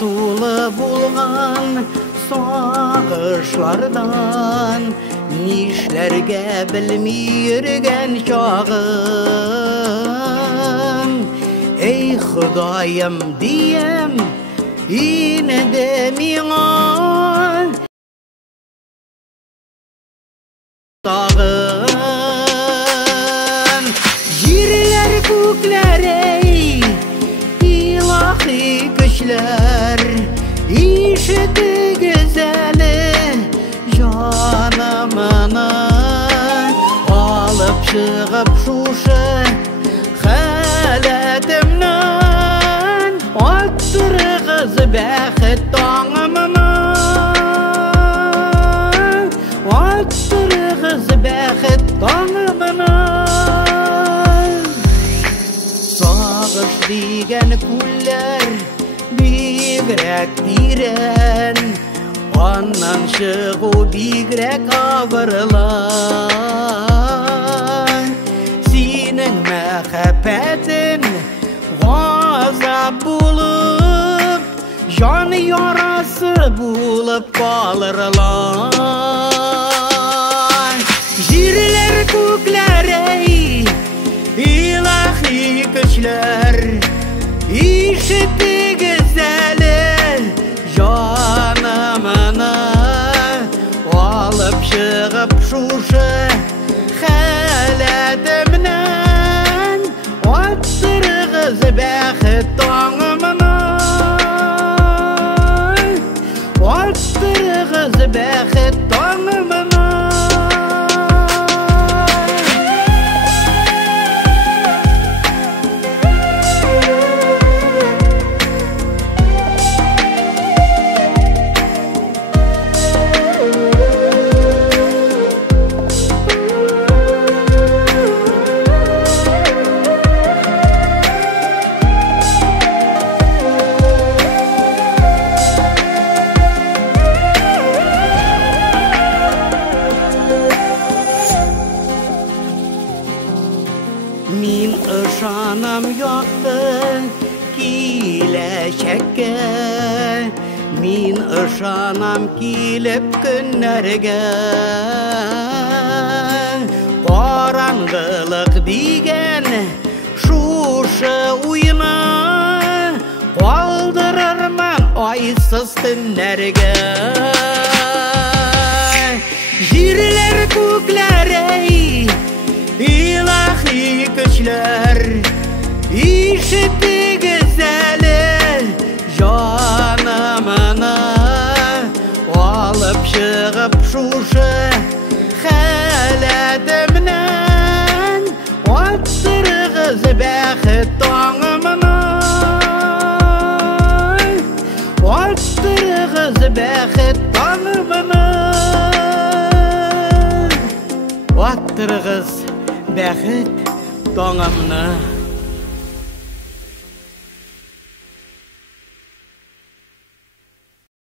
Тулы болған сағышlardan Нишләргә білмей йөргән чагым Эй Ходаем дием инде миңа Тагын җирләр күкләр илаһи көчләр ишетегез әле җанымны алып чыгып шушы хәләтемнән аттырыгыз бәхет таңымны аттырыгыз бәхет таңымны Сагыш дигән күлләр бигрәк тирән Аннан чыгу бигрәк авырлар Синең мәхәббәтең газап булып Җан ярасы булып калырлар Җирләр күкләр илаһи көчләр ишетегез әле җанымны алып чыгып шушы хәләтемнән аттырыгыз бәхет таңымны аттырыгыз бәхет таңымны Мин ышанам якты киләчәккә Мин ышанам килеп көннәргә Караңгылык дигән шушы уйны Калдырырмын айсыз төннәргә Җирләр күкләр илаһи көчләр ишетегез әле җанымны алып чыгып шушы хәләтемнән аттырыгыз бәхет таңымны аттырыгыз бәхет таңымны аттырыгыз бәхет таңымны